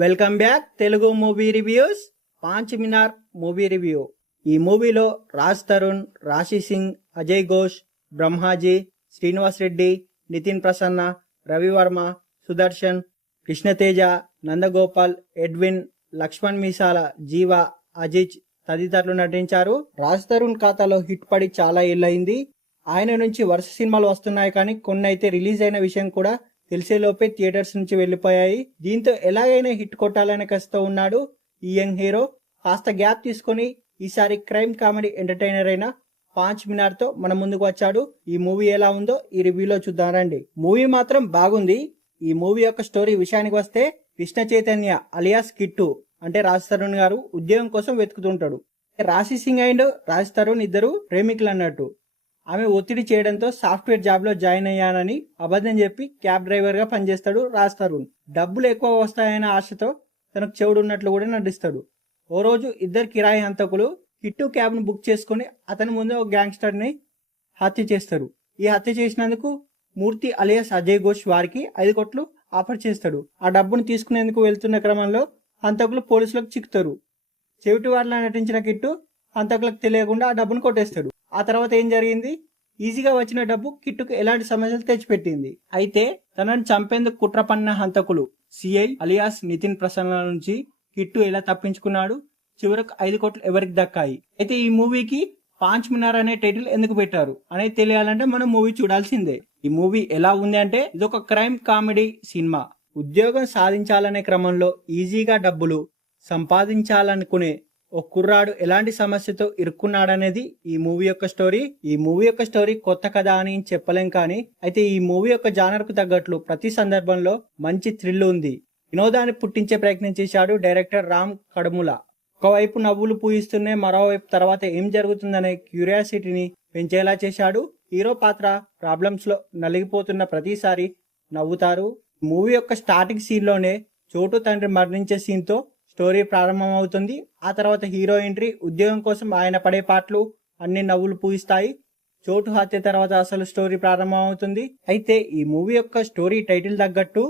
Welcome back Telugu movie reviews. Paanch Minar movie review. ఈ మూవీలో Raj Tarun, Rashi Singh, Ajay Ghosh, Brahmaji, Srinivas Reddy, Nithin Prasanna, Ravivarma, Sudarshan, Krishnateja, Nandagopal, Edwin, Lakshman Meesala, Jeeva, Aziz తదితరులు నటించారు. రాజ్ తరుణ్ ఖాతాలో హిట్ పడి చాలా ఏళ్లయింది. ఆయన నుంచి వరుస సినిమాలు వస్తున్నాయి, కానీ కొన్ని అయితే రిలీజ్ అయిన విషయం కూడా తెలిసేలోపే థియేటర్స్ నుంచి వెళ్లిపోయాయి. దీంతో ఎలాగైనా హిట్ కొట్టాలని కసితో ఉన్నాడు ఈ యంగ్ హీరో. కాస్త గ్యాప్ తీసుకుని ఈసారి క్రైమ్ కామెడీ ఎంటర్టైనర్ అయిన పాంచ్ మినార్ తో మన ముందుకు వచ్చాడు. ఈ మూవీ ఎలా ఉందో ఈ రివ్యూలో చూద్దాం రండి. మూవీ మాత్రం బాగుంది. ఈ మూవీ యొక్క స్టోరీ విషయానికి వస్తే, కృష్ణ చైతన్య అలియాస్ కిట్టు అంటే రాజ్ తరుణ్ గారు ఉద్యోగం కోసం వెతుకుతుంటాడు. రాశి సింగ్ అండ్ రాజ్ తరుణ్ ఇద్దరు ప్రేమికులు అన్నట్టు. ఆమె ఒత్తిడి చేయడంతో సాఫ్ట్వేర్ జాబ్ లో జాయిన్ అయ్యానని అబద్ధం చెప్పి క్యాబ్ డ్రైవర్ గా పనిచేస్తాడు రాజ్ తరుణ్. డబ్బులు ఎక్కువ వస్తాయనే ఆశతో తనకు చెవుడు ఉన్నట్లు కూడా నటిస్తాడు. ఓ రోజు ఇద్దరు కిరాయి హంతకులు కిట్టు క్యాబ్ ను బుక్ చేసుకుని అతని ముందు ఒక గ్యాంగ్స్టర్ ని హత్య చేస్తారు. ఈ హత్య చేసినందుకు మూర్తి అలియాస్ అజయ్ ఘోష్ వారికి 5 కోట్లు ఆఫర్ చేస్తాడు. ఆ డబ్బును తీసుకునేందుకు వెళ్తున్న క్రమంలో హంతకులు పోలీసులకు చిక్కుతారు. చెవిటి వాళ్ళ నటించిన కిట్టు హంతకులకు తెలియకుండా ఆ డబ్బును కొట్టేస్తాడు. ఆ తర్వాత ఏం జరిగింది? ఈజీగా వచ్చిన డబ్బు కిట్టుకు ఎలాంటి సమస్యలు తెచ్చిపెట్టింది. అయితే తనని చంపేందుకు కుట్ర పన్న హంతకులు సిఐ అలియాస్ నితిన్ ప్రసన్న నుంచి కిట్టు ఎలా తప్పించుకున్నాడు, చివరకు 5 కోట్లు ఎవరికి దక్కాయి. అయితే ఈ మూవీకి పాంచ్ మినార్ అనే టైటిల్ ఎందుకు పెట్టారు అనేది తెలియాలంటే మనం మూవీ చూడాల్సిందే. ఈ మూవీ ఎలా ఉంది అంటే, ఇదొక క్రైమ్ కామెడీ సినిమా. ఉద్యోగం సాధించాలనే క్రమంలో ఈజీగా డబ్బులు సంపాదించాలనుకునే ఒక కుర్రాడు ఎలాంటి సమస్యతో ఇరుక్కున్నాడనేది ఈ మూవీ యొక్క స్టోరీ. ఈ మూవీ యొక్క స్టోరీ కొత్త కథ అని చెప్పలేం, కానీ అయితే ఈ మూవీ యొక్క జానర్ కు తగ్గట్లు ప్రతి సందర్భంలో మంచి థ్రిల్ ఉంది. వినోదాన్ని పుట్టించే ప్రయత్నం చేశాడు డైరెక్టర్ రామ్ కడముల. ఒకవైపు నవ్వులు పూయిస్తూనే మరోవైపు తర్వాత ఏం జరుగుతుందనే క్యూరియాసిటీని పెంచేలా చేశాడు. హీరో పాత్ర ప్రాబ్లమ్స్ లో నలిగిపోతున్న ప్రతిసారి నవ్వుతారు. మూవీ యొక్క స్టార్టింగ్ సీన్ లోనే చోటు తండ్రి మరణించే సీన్ తో స్టోరీ ప్రారంభం అవుతుంది. ఆ తర్వాత హీరో ఎంట్రీ, ఉద్యోగం కోసం ఆయన పడే పాటలు అన్ని నవ్వులు పూయిస్తాయి. చోటు హత్య తర్వాత అసలు స్టోరీ ప్రారంభం అవుతుంది. అయితే ఈ మూవీ యొక్క స్టోరీ టైటిల్ తగ్గట్టు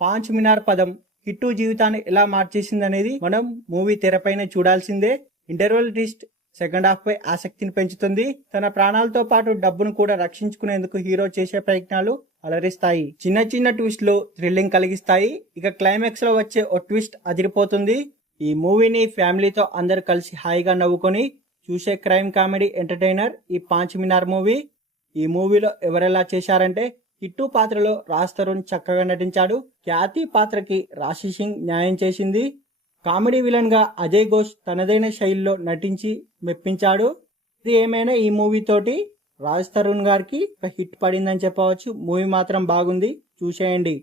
పాంచ్ మినార్ పదం కిట్టు జీవితాన్ని ఎలా మార్చేసింది అనేది మనం మూవీ తెరపైన చూడాల్సిందే. ఇంటర్వెల్ ట్విస్ట్ సెకండ్ హాఫ్ పై ఆసక్తిని పెంచుతుంది. తన ప్రాణాలతో పాటు డబ్బును కూడా రక్షించుకునేందుకు హీరో చేసే ప్రయత్నాలు అలరిస్తాయి. చిన్న చిన్న ట్విస్ట్ లో థ్రిల్లింగ్ కలిగిస్తాయి. ఇక క్లైమాక్స్ లో వచ్చే ఓ ట్విస్ట్ అదిరిపోతుంది. ఈ మూవీని ఫ్యామిలీతో అందరు కలిసి హాయిగా నవ్వుకొని చూసే క్రైమ్ కామెడీ ఎంటర్టైనర్ ఈ పాంచ్ మినార్ మూవీ. ఈ మూవీలో ఎవరెలా చేశారంటే, కిట్టు పాత్రలో రాజ్ తరుణ్ చక్కగా నటించాడు. ఖ్యాతి పాత్రకి రాశి సింగ్ న్యాయం చేసింది. కామెడీ విలన్ గా అజయ్ ఘోష్ తనదైన శైలిలో నటించి మెప్పించాడు. ఇది ఏమైనా ఈ మూవీ తోటి రాజ్ తరుణ్ గారికి ఒక హిట్ పడిందని చెప్పవచ్చు. మూవీ మాత్రం బాగుంది, చూసేయండి.